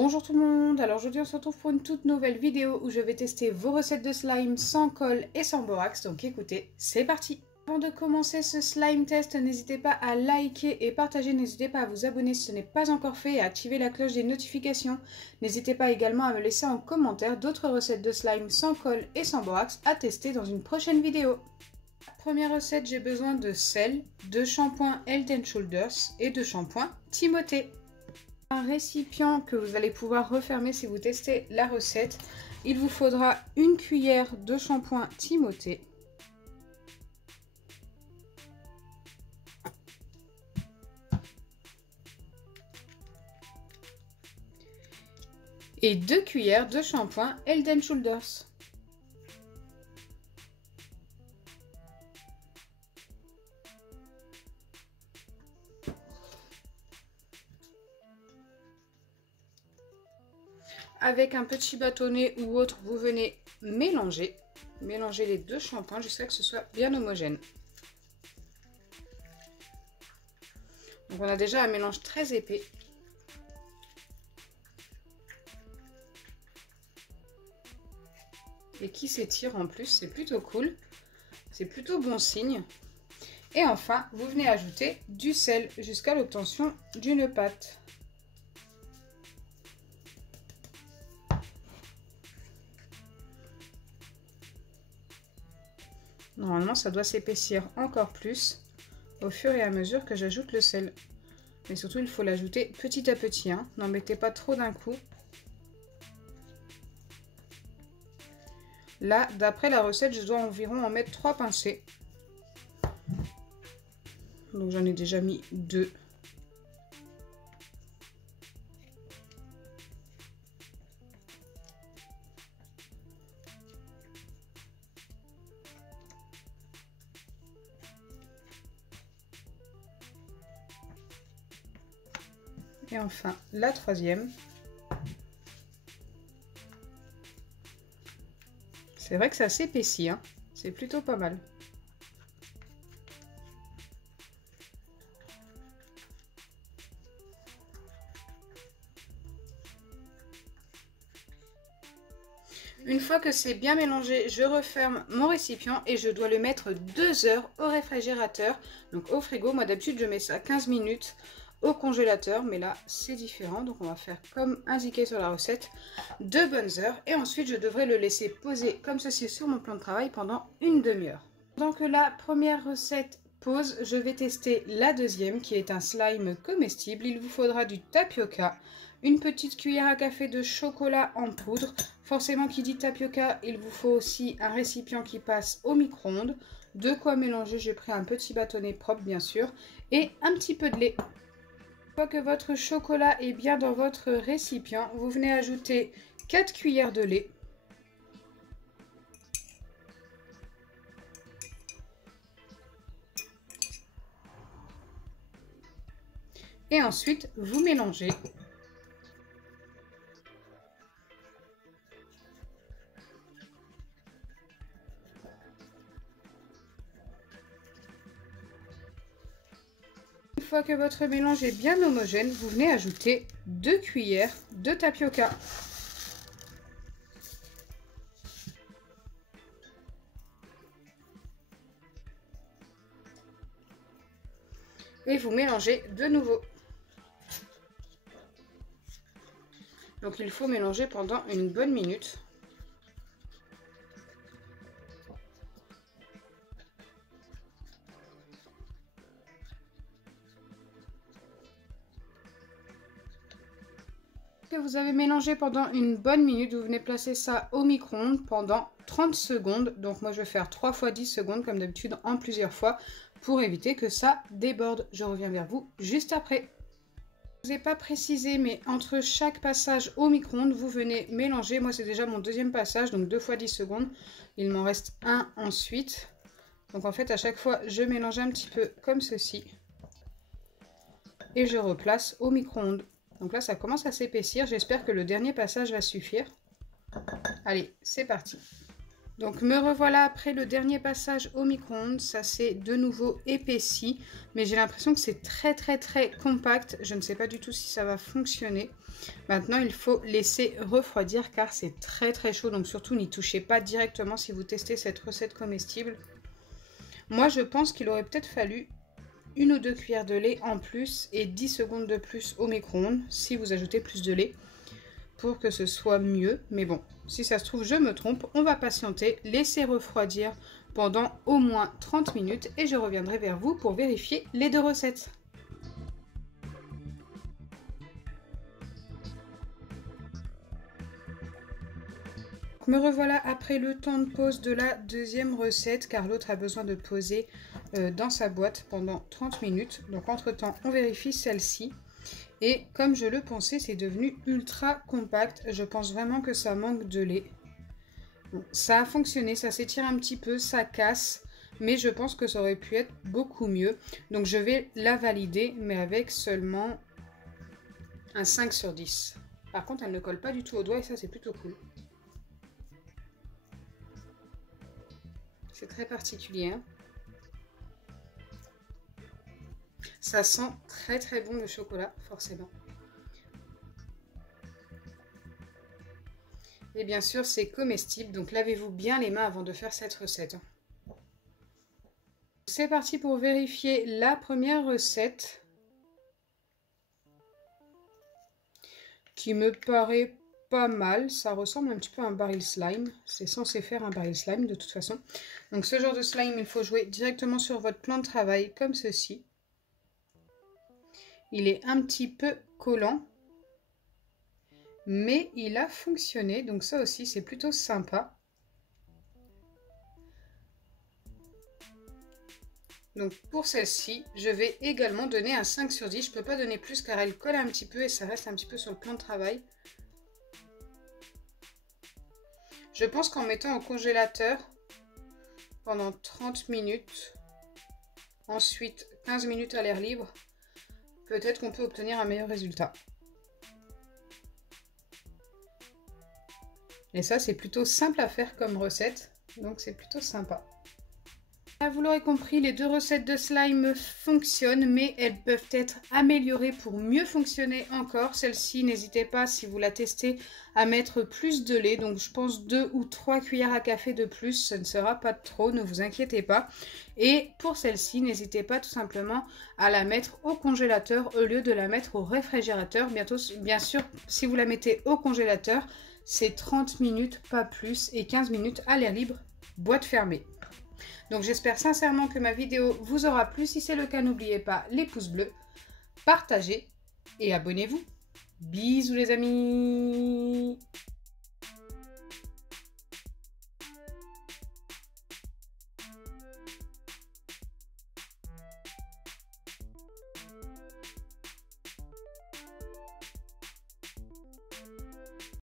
Bonjour tout le monde, alors aujourd'hui on se retrouve pour une toute nouvelle vidéo où je vais tester vos recettes de slime sans colle et sans borax, donc écoutez, c'est parti. Avant de commencer ce slime test, n'hésitez pas à liker et partager, n'hésitez pas à vous abonner si ce n'est pas encore fait et à activer la cloche des notifications. N'hésitez pas également à me laisser en commentaire d'autres recettes de slime sans colle et sans borax à tester dans une prochaine vidéo. Première recette, j'ai besoin de sel, de shampoing Head & Shoulders et de shampoing Timothée. Un récipient que vous allez pouvoir refermer si vous testez la recette. Il vous faudra une cuillère de shampoing Timothée, et 2 cuillères de shampoing Head & Shoulders. Avec un petit bâtonnet ou autre, vous venez mélanger les deux shampoings jusqu'à ce que ce soit bien homogène. Donc on a déjà un mélange très épais. Et qui s'étire en plus, c'est plutôt cool. C'est plutôt bon signe. Et enfin, vous venez ajouter du sel jusqu'à l'obtention d'une pâte. Normalement, ça doit s'épaissir encore plus au fur et à mesure que j'ajoute le sel. Mais surtout, il faut l'ajouter petit à petit. Hein. N'en mettez pas trop d'un coup. Là, d'après la recette, je dois environ en mettre 3 pincées. Donc j'en ai déjà mis 2. Et enfin, la troisième. C'est vrai que ça s'épaissit, hein. C'est plutôt pas mal. Une fois que c'est bien mélangé, je referme mon récipient et je dois le mettre 2 heures au réfrigérateur. Donc au frigo, moi d'habitude je mets ça 15 minutes au congélateur, mais là c'est différent. Donc on va faire comme indiqué sur la recette, 2 bonnes heures. Et ensuite je devrais le laisser poser comme ceci sur mon plan de travail pendant une demi-heure. Pendant que la première recette pose, je vais tester la deuxième qui est un slime comestible. Il vous faudra du tapioca, une petite cuillère à café de chocolat en poudre. Forcément, qui dit tapioca, il vous faut aussi un récipient qui passe au micro-ondes. De quoi mélanger, j'ai pris un petit bâtonnet propre bien sûr et un petit peu de lait. Une fois que votre chocolat est bien dans votre récipient, vous venez ajouter 4 cuillères de lait. Et ensuite, vous mélangez. Une fois que votre mélange est bien homogène, vous venez ajouter 2 cuillères de tapioca. Et vous mélangez de nouveau. Donc il faut mélanger pendant une bonne minute. Que vous avez mélangé pendant une bonne minute, vous venez placer ça au micro-ondes pendant 30 secondes. Donc moi je vais faire 3 fois 10 secondes comme d'habitude en plusieurs fois pour éviter que ça déborde. Je reviens vers vous juste après. Je ne vous ai pas précisé, mais entre chaque passage au micro-ondes, vous venez mélanger. Moi, c'est déjà mon deuxième passage, donc 2 fois 10 secondes. Il m'en reste un ensuite. Donc en fait, à chaque fois, je mélange un petit peu comme ceci. Et je replace au micro-ondes. Donc là, ça commence à s'épaissir. J'espère que le dernier passage va suffire. Allez, c'est parti. Donc me revoilà après le dernier passage au micro-ondes, ça s'est de nouveau épaissi, mais j'ai l'impression que c'est très compact, je ne sais pas du tout si ça va fonctionner. Maintenant il faut laisser refroidir car c'est très chaud, donc surtout n'y touchez pas directement si vous testez cette recette comestible. Moi je pense qu'il aurait peut-être fallu 1 ou 2 cuillères de lait en plus et 10 secondes de plus au micro-ondes si vous ajoutez plus de lait pour que ce soit mieux, mais bon, si ça se trouve je me trompe, on va patienter, laisser refroidir pendant au moins 30 minutes et je reviendrai vers vous pour vérifier les 2 recettes. Me revoilà après le temps de pause de la deuxième recette car l'autre a besoin de poser dans sa boîte pendant 30 minutes. Donc entre temps on vérifie celle-ci. Et comme je le pensais, c'est devenu ultra compact. Je pense vraiment que ça manque de lait. Bon, ça a fonctionné, ça s'étire un petit peu, ça casse. Mais je pense que ça aurait pu être beaucoup mieux. Donc je vais la valider, mais avec seulement un 5 sur 10. Par contre, elle ne colle pas du tout au doigt et ça, c'est plutôt cool. C'est très particulier, hein. Ça sent très bon le chocolat, forcément. Et bien sûr, c'est comestible, donc lavez-vous bien les mains avant de faire cette recette. C'est parti pour vérifier la première recette, qui me paraît pas mal. Ça ressemble un petit peu à un baril slime. C'est censé faire un baril slime de toute façon. Donc ce genre de slime, il faut jouer directement sur votre plan de travail, comme ceci. Il est un petit peu collant, mais il a fonctionné, donc ça aussi c'est plutôt sympa. Donc pour celle-ci, je vais également donner un 5 sur 10. Je ne peux pas donner plus car elle colle un petit peu et ça reste un petit peu sur le plan de travail. Je pense qu'en mettant au congélateur pendant 30 minutes, ensuite 15 minutes à l'air libre, peut-être qu'on peut obtenir un meilleur résultat. Et ça, c'est plutôt simple à faire comme recette, donc c'est plutôt sympa. Vous l'aurez compris, les 2 recettes de slime fonctionnent, mais elles peuvent être améliorées pour mieux fonctionner encore. Celle-ci, n'hésitez pas, si vous la testez, à mettre plus de lait. Donc je pense 2 ou 3 cuillères à café de plus, ce ne sera pas trop, ne vous inquiétez pas. Et pour celle-ci, n'hésitez pas tout simplement à la mettre au congélateur au lieu de la mettre au réfrigérateur. Bien sûr, si vous la mettez au congélateur, c'est 30 minutes, pas plus, et 15 minutes à l'air libre, boîte fermée. Donc j'espère sincèrement que ma vidéo vous aura plu. Si c'est le cas, n'oubliez pas les pouces bleus, partagez et abonnez-vous. Bisous les amis!